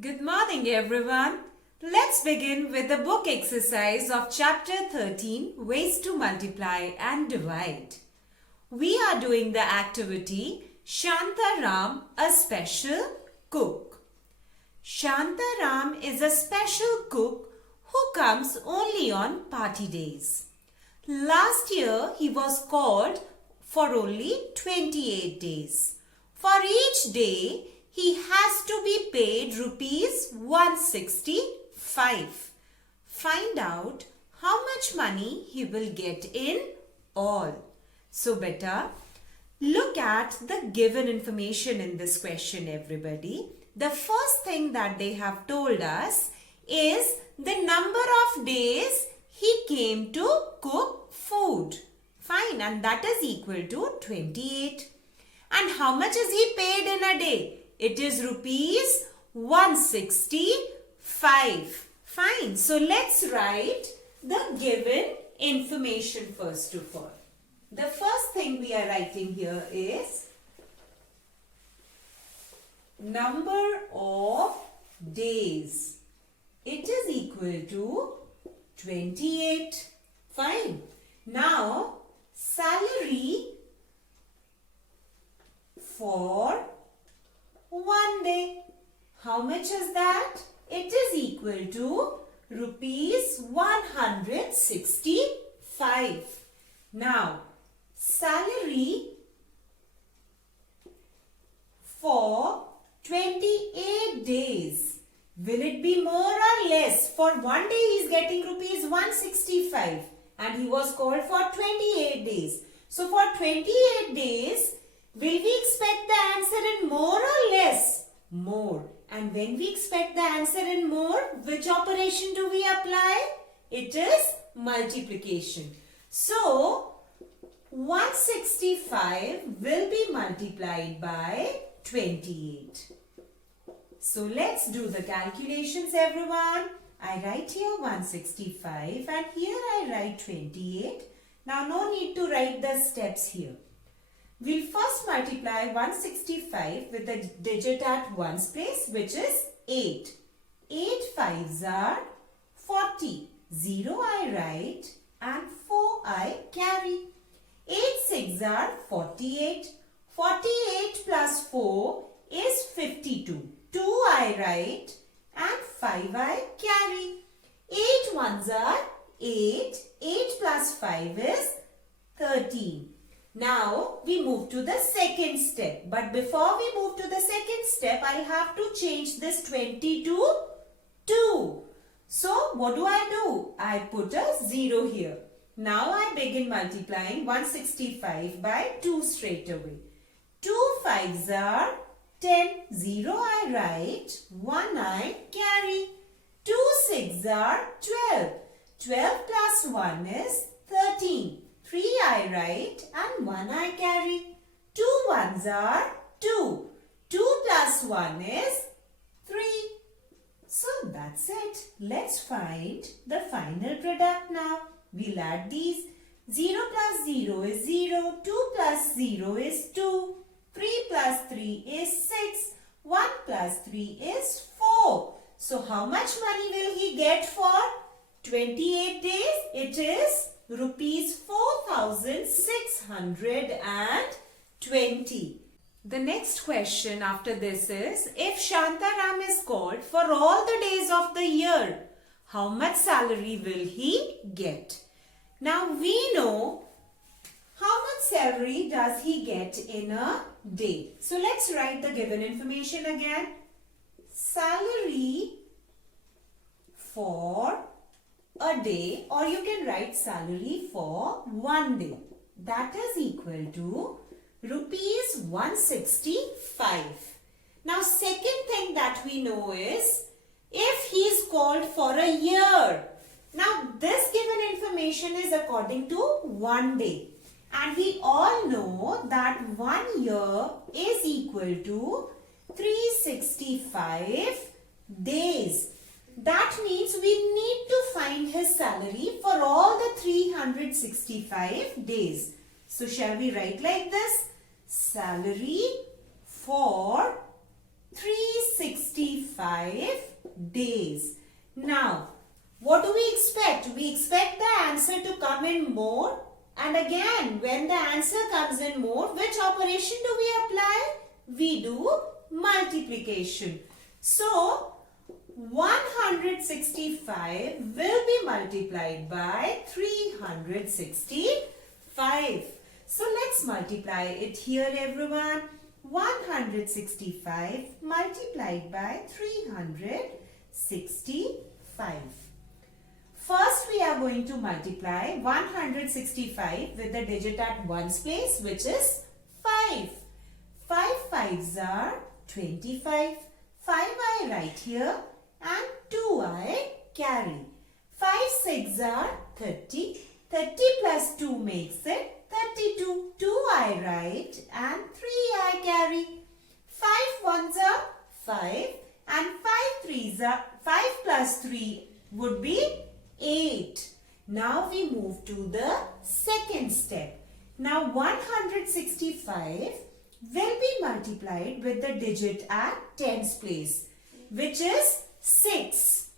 Good morning, everyone. Let's begin with the book exercise of chapter 13, Ways to Multiply and Divide. We are doing the activity Shantaram, a special cook. Shantaram is a special cook who comes only on party days. Last year, he was called for only 28 days. For each day, he has to be paid rupees 165. Find out how much money he will get in all. So beta, look at the given information in this question, everybody. The first thing that they have told us is the number of days he came to cook food. Fine, and that is equal to 28. And how much is he paid in a day? It is rupees 165. Fine. So let's write the given information first of all. The first thing we are writing here is number of days. It is equal to 28. Fine. Now, salary for 1 day. How much is that? It is equal to rupees 165. Now, salary for 28 days. Will it be more or less? For 1 day he is getting rupees 165 and he was called for 28 days. So for 28 days, will we expect the answer in more or less? More. And when we expect the answer in more, which operation do we apply? It is multiplication. So, 165 will be multiplied by 28. So, let's do the calculations, everyone. I write here 165 and here I write 28. Now, no need to write the steps here. We'll first multiply 165 with the digit at ones place, which is 8. 8 fives are 40. 0 I write and 4 I carry. 8 6 are 48. 48 plus 4 is 52. 2 I write and 5 I carry. 8 ones are 8. 8 plus 5 is 13. Now, we move to the second step. But before we move to the second step, I'll have to change this 20 to 2. So, what do? I put a 0 here. Now, I begin multiplying 165 by 2 straight away. 2 fives are 10. 0 I write. 1 I carry. 2 6 are 12. 12 plus 1 is 13. 3 I write and 1 I carry. 2 ones are 2. 2 plus 1 is 3. So that's it. Let's find the final product now. We'll add these. 0 plus 0 is 0. 2 plus 0 is 2. 3 plus 3 is 6. 1 plus 3 is 4. So how much money will he get for 28 days? It is rupees 4,620. The next question after this is, if Shantaram is called for all the days of the year, how much salary will he get? Now we know how much salary does he get in a day. So let's write the given information again. Salary for a day, or you can write salary for 1 day. That is equal to rupees 165. Now, second thing that we know is if he is called for a year. Now, this given information is according to 1 day. And we all know that 1 year is equal to 365 days. That means we need to find his salary for all the 365 days. So shall we write like this? Salary for 365 days. Now, what do we expect? We expect the answer to come in more. And again, when the answer comes in more, which operation do we apply? We do multiplication. So, 165 will be multiplied by 365. So, let's multiply it here, everyone. 165 multiplied by 365. First, we are going to multiply 165 with the digit at ones place, which is 5. 5 5s are 25. 5 I write here and 2 I carry. 5 6 are 30. 30 plus 2 makes it 32. 2 I write and 3 I carry. 5 ones are 5 and 5 threes are 5 plus 3 would be 8. Now we move to the second step. Now 165 will be multiplied with the digit at tens place, which is 6.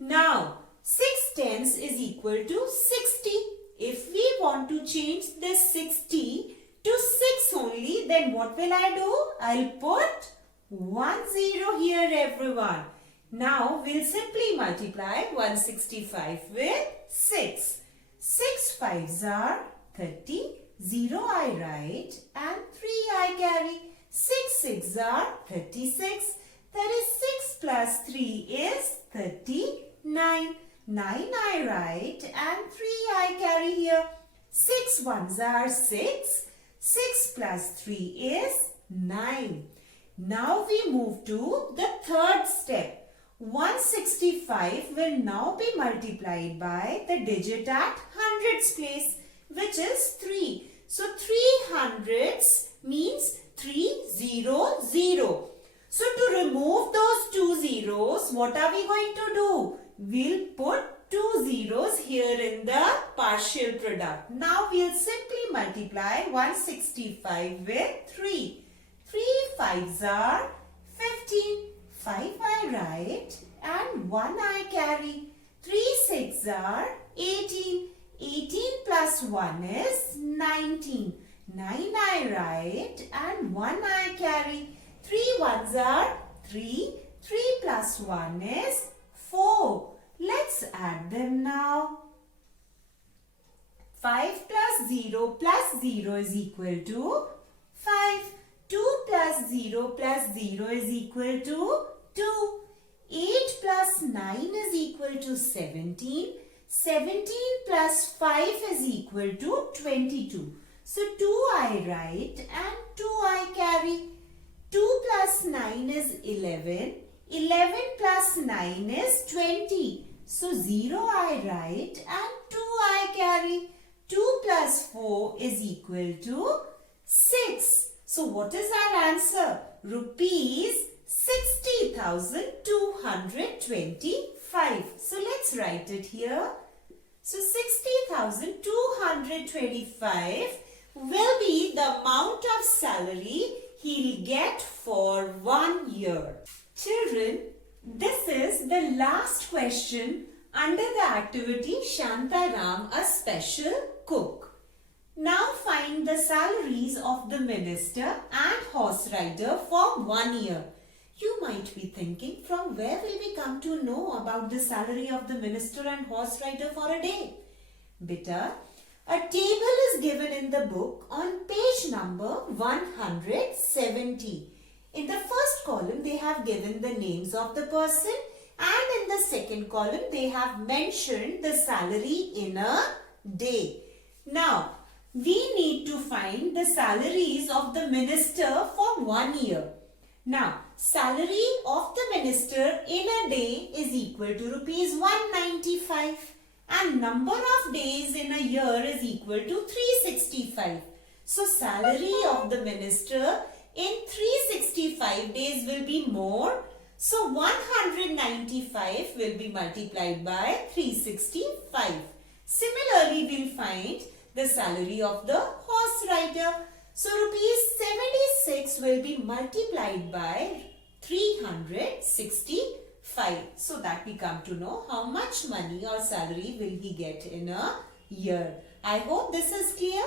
Now 6 tens is equal to 60. If we want to change this 60 to 6 only, then what will I do? I'll put 1 0 here, everyone. Now we'll simply multiply 165 with 6. 6 5s are 30. 0 I write and 3 I carry. 6 6 are 36. 36 plus 3 is 39. 9 I write and 3 I carry here. 6 ones are 6. 6 plus 3 is 9. Now we move to the third step. 165 will now be multiplied by the digit at hundreds place, which is 3. So 3 hundreds means 300. So to remove those 2 zeros, what are we going to do? We'll put 2 zeros here in the partial product. Now we'll simply multiply 165 with 3. 3 5s are 15. 5 I write and 1 I carry. 3 6 are 18. 18 plus 1 is 19. 9 I write and 1 I carry. 3 ones are 3. 3 plus 1 is 4. Let's add them now. 5 plus 0 is equal to 5. 2 plus 0 is equal to 2. 8 plus 9 is equal to 17. 17 plus 5 is equal to 22. So 2 I write and 2 I carry. 2 plus 9 is 11. 11 plus 9 is 20. So 0 I write and 2 I carry. 2 plus 4 is equal to 6. So what is our answer? Rupees 60,225. So let's write it here. So 60,225 will be the amount of salary he'll get for 1 year. Children, this is the last question under the activity Shantaram, a special cook. Now find the salaries of the minister and horse rider for 1 year. You might be thinking, from where will we come to know about the salary of the minister and horse rider for a day? Beta, a table is given in the book on page number 170. In the first column, they have given the names of the person, and in the second column, they have mentioned the salary in a day. Now, we need to find the salaries of the minister for 1 year. Now, salary of the minister in a day is equal to rupees 195 and number of days in a year is equal to 365. So, salary of the minister in 365 days will be more. So, 195 will be multiplied by 365. Similarly, we'll find the salary of the horse rider. So, rupees 76 will be multiplied by 365. 5, so that we come to know how much money or salary will he get in a year. I hope this is clear.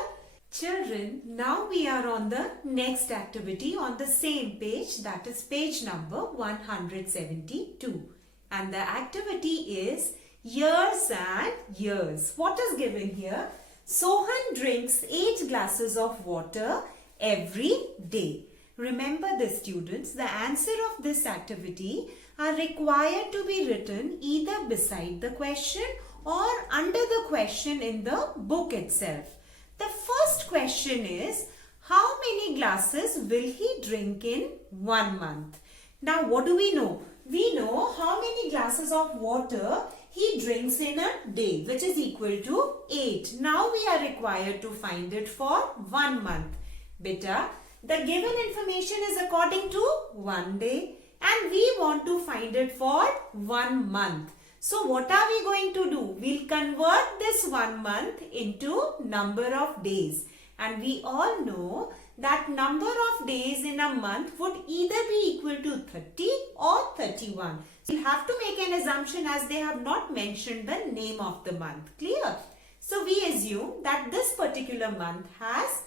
Children, now we are on the next activity on the same page, that is page number 172. And the activity is years and years. What is given here? Sohan drinks 8 glasses of water every day. Remember this, students, the answer of this activity are required to be written either beside the question or under the question in the book itself. The first question is, how many glasses will he drink in 1 month? Now what do we know? We know how many glasses of water he drinks in a day, which is equal to 8. Now we are required to find it for 1 month. Beta, the given information is according to 1 day and we want to find it for 1 month. So what are we going to do? We'll convert this 1 month into number of days. And we all know that number of days in a month would either be equal to 30 or 31. So you have to make an assumption as they have not mentioned the name of the month. Clear? So we assume that this particular month has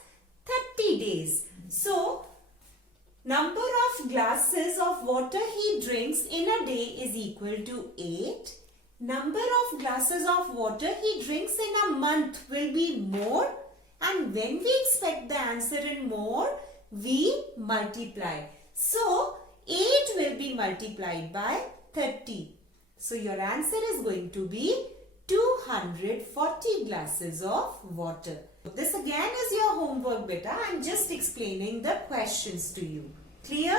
30 days. So number of glasses of water he drinks in a day is equal to 8. Number of glasses of water he drinks in a month will be more, and when we expect the answer in more, we multiply. So 8 will be multiplied by 30. So your answer is going to be 240 glasses of water. This again is your homework, beta. I am just explaining the questions to you. Clear?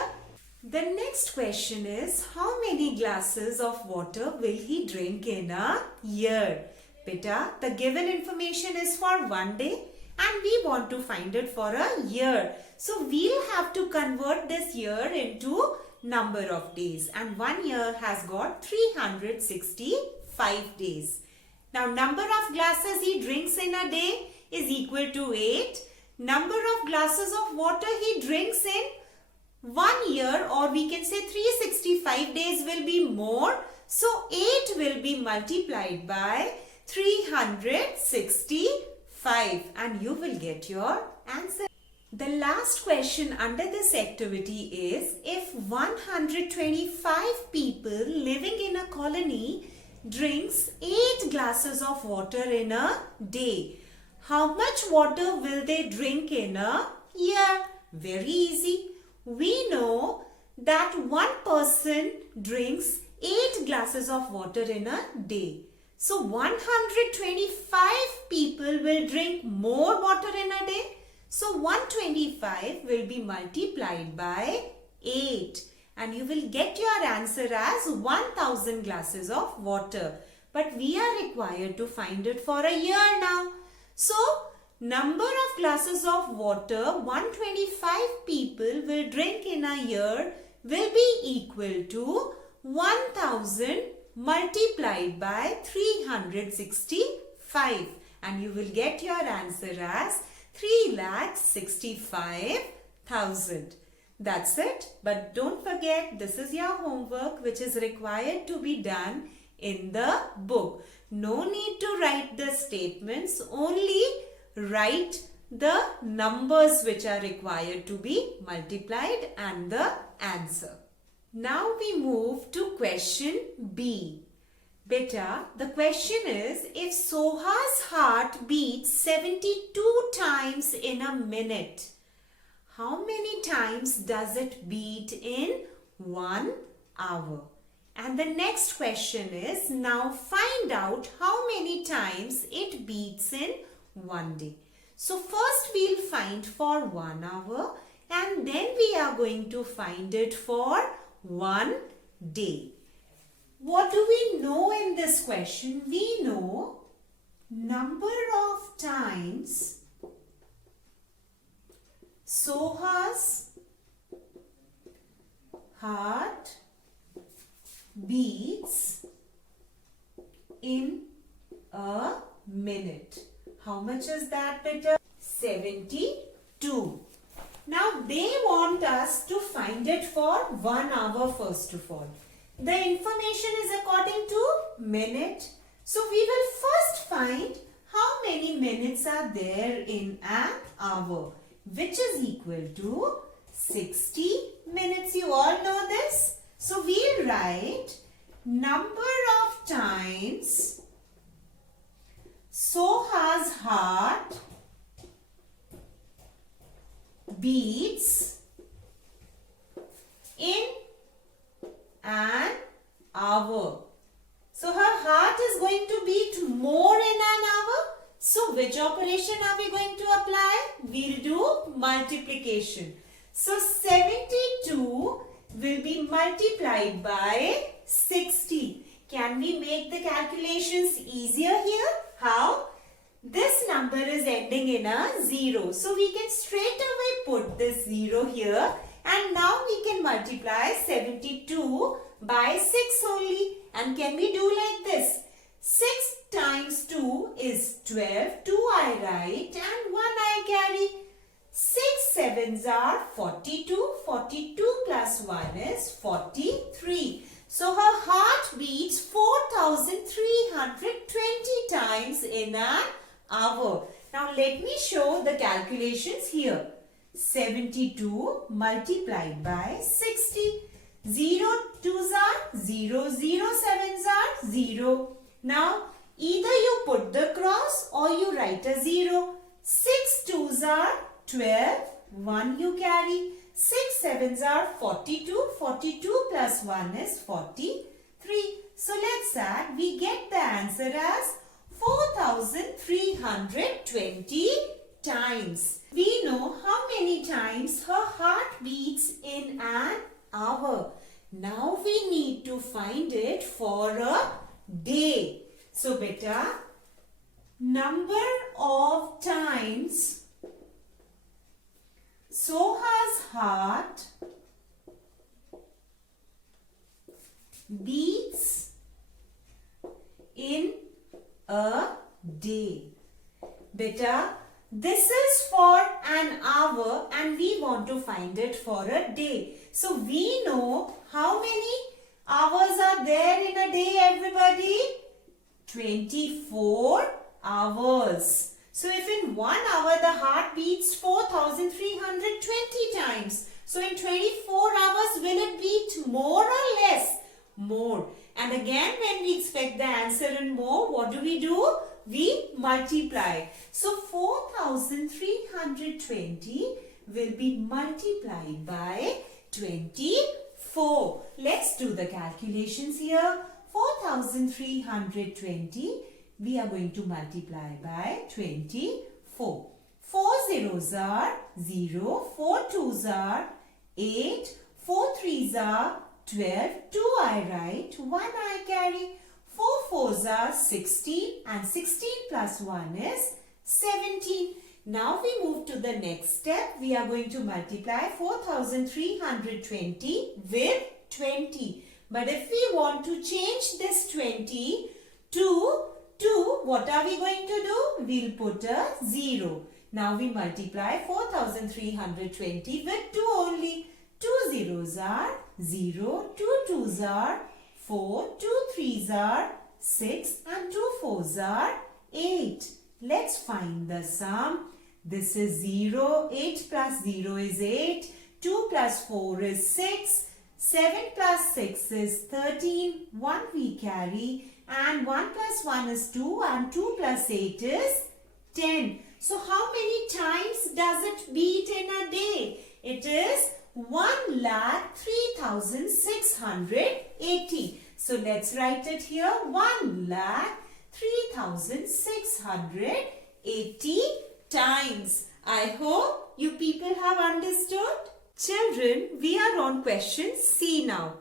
The next question is, how many glasses of water will he drink in a year? Beta, the given information is for 1 day and we want to find it for a year. So we'll have to convert this year into number of days, and 1 year has got 365 days. Now number of glasses he drinks in a day is equal to 8. Number of glasses of water he drinks in 1 year, or we can say 365 days, will be more. So 8 will be multiplied by 365 and you will get your answer. The last question under this activity is, if 125 people living in a colony drinks 8 glasses of water in a day, how much water will they drink in a year? Very easy. We know that one person drinks 8 glasses of water in a day. So 125 people will drink more water in a day. So 125 will be multiplied by 8 and you will get your answer as 1000 glasses of water. But we are required to find it for a year now. So number of glasses of water 125 people will drink in a year will be equal to 1000 multiplied by 365 and you will get your answer as 3,65,000. That's it. But don't forget, this is your homework which is required to be done in the book. No need to write the statements, only write the numbers which are required to be multiplied and the answer. Now we move to question B. Beta, the question is, if Soha's heart beats 72 times in a minute, how many times does it beat in 1 hour? And the next question is, now find out how many times it beats in 1 day. So first we'll find for 1 hour and then we are going to find it for 1 day. What do we know in this question? We know number of times Soha's heart beats in a minute. How much is that, beta? 72. Now they want us to find it for 1 hour first of all. The information is according to minute. So we will first find how many minutes are there in an hour, which is equal to 60 minutes. You all know this. So we'll write number of times Soha's heart beats in an hour. So her heart is going to beat more in an hour. So which operation are we going to apply? We'll do multiplication. So 72 will be multiplied by 60. Can we make the calculations easier here? How? This number is ending in a 0. So we can straight away put this 0 here. And now we can multiply 72 by 6 only. And can we do like this? 6 times 2 is 12. 2 I write and 1 I carry. 6 sevens are 42. 42 plus 1 is 43. So her heart beats 4,320 times in an hour. Now let me show the calculations here. 72 multiplied by 60. 0 2s are 0, 0 7s are 0. Now either you put the cross or you write a 0. 6 2s are 12, 1 you carry. 6 7s are 42, 42 plus 1 is 43. So let's add, we get the answer as 4,320 times. We know how many times her heart beats in an hour. Now we need to find it for a day. So beta, number of times Soha's heart beats in a day. Beta, this is for an hour and we want to find it for a day. So we know how many hours are there in a day, everybody? 24 hours. So if in 1 hour the heart beats 4,320 times. So in 24 hours will it beat more or less? More. And again when we expect the answer in more, what do? We multiply. So 4,320 will be multiplied by 24. Let's do the calculations here. 4,320 we are going to multiply by 24. 4 zeros are 0, 4 twos are 8, 4 threes are 12, 2 I write, 1 I carry. 4 fours are 16 and 16 plus 1 is 17. Now we move to the next step. We are going to multiply 4,320 with 20. But if we want to change this 20 to 2, what are we going to do? We'll put a 0. Now we multiply 4,320 with 2 only. 2 zeros are 0, 2 twos are 4, 2 threes are 6 and 2 fours are 8. Let's find the sum. This is 0, 8 plus 0 is 8, 2 plus 4 is 6, 7 plus 6 is 13, 1 we carry and 1 plus 1 is 2 and 2 plus 8 is 10. So how many times does it beat in a day? It is 1,03,680. So let's write it here. 1,03,680 times. I hope you people have understood. Children, we are on question C now.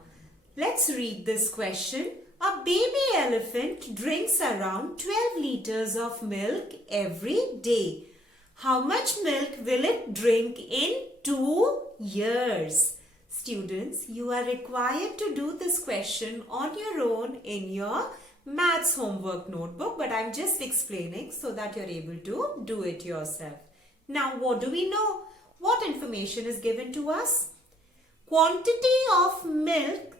Let's read this question. A baby elephant drinks around 12 liters of milk every day. How much milk will it drink in 2 years? Students, you are required to do this question on your own in your maths homework notebook, but I'm just explaining so that you're able to do it yourself. Now, what do we know? What information is given to us? Quantity of milk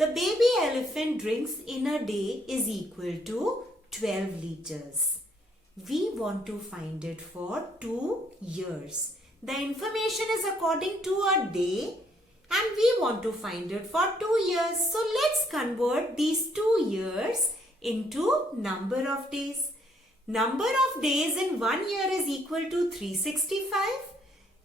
the baby elephant drinks in a day is equal to 12 liters. We want to find it for 2 years. The information is according to a day and we want to find it for 2 years. So let's convert these 2 years into number of days. Number of days in 1 year is equal to 365.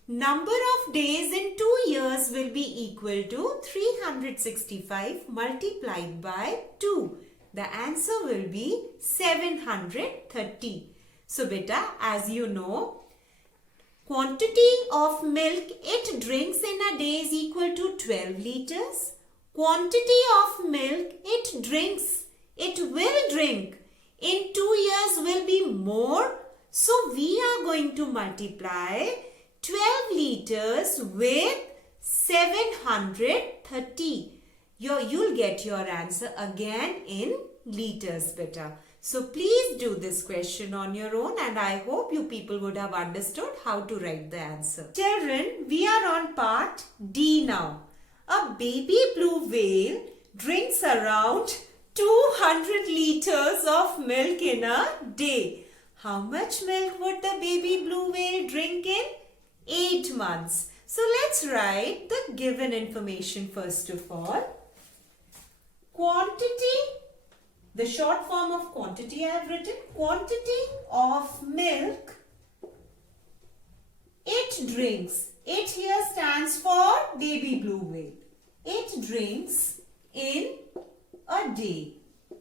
Number of days in 2 years will be equal to 365 multiplied by 2. The answer will be 730. So beta, as you know, quantity of milk it drinks in a day is equal to 12 liters. Quantity of milk it will drink in 2 years will be more. So we are going to multiply 12 liters with 730. You'll get your answer again in liters, beta. So please do this question on your own and I hope you people would have understood how to write the answer. Children, we are on part D now. A baby blue whale drinks around 200 liters of milk in a day. How much milk would the baby blue whale drink in 8 months? So let's write the given information first of all. Quantity, the short form of quantity I have written. Quantity of milk it drinks. It here stands for baby blue whale. It drinks in a day.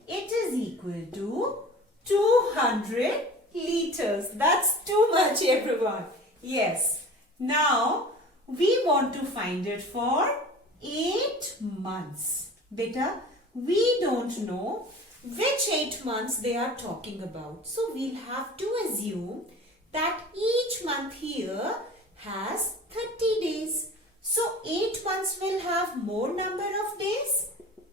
It is equal to 200 liters. That's too much, everyone. Yes. Now, we want to find it for 8 months. Beta, we don't know which 8 months they are talking about. So, we'll have to assume that each month here has 30 days. So, 8 months will have more number of days.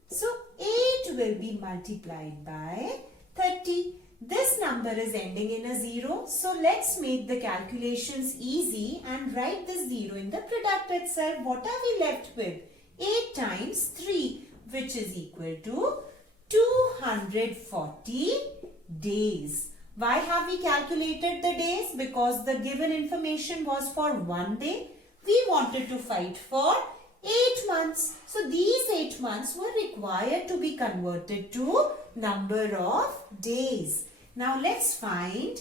So, 8 will be multiplied by 30. This number is ending in a 0. So, let's make the calculations easy and write the 0 in the product itself. What are we left with? 8 times 3, which is equal to 240 days. Why have we calculated the days? Because the given information was for 1 day. We wanted to fight for 8 months. So these 8 months were required to be converted to number of days. Now let's find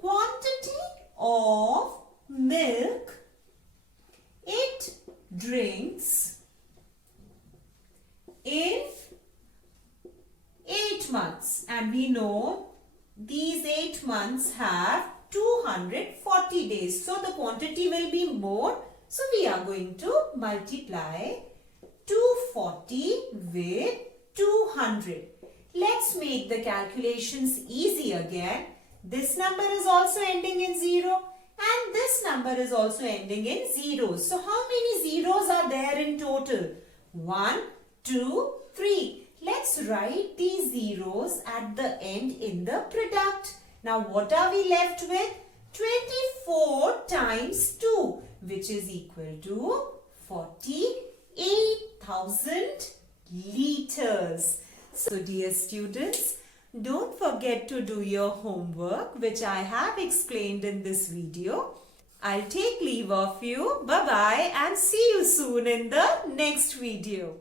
quantity of milk it drinks in 8 months. And we know these 8 months have 240 days. So the quantity will be more. So we are going to multiply 240 with 200. Let's make the calculations easy again. This number is also ending in 0 and this number is also ending in 0. So how many zeros are there in total? 1, 2, 3. Let's write these zeros at the end in the product. Now what are we left with? 24 times 2, which is equal to 48,000 liters. So dear students, don't forget to do your homework, which I have explained in this video. I'll take leave of you. Bye-bye and see you soon in the next video.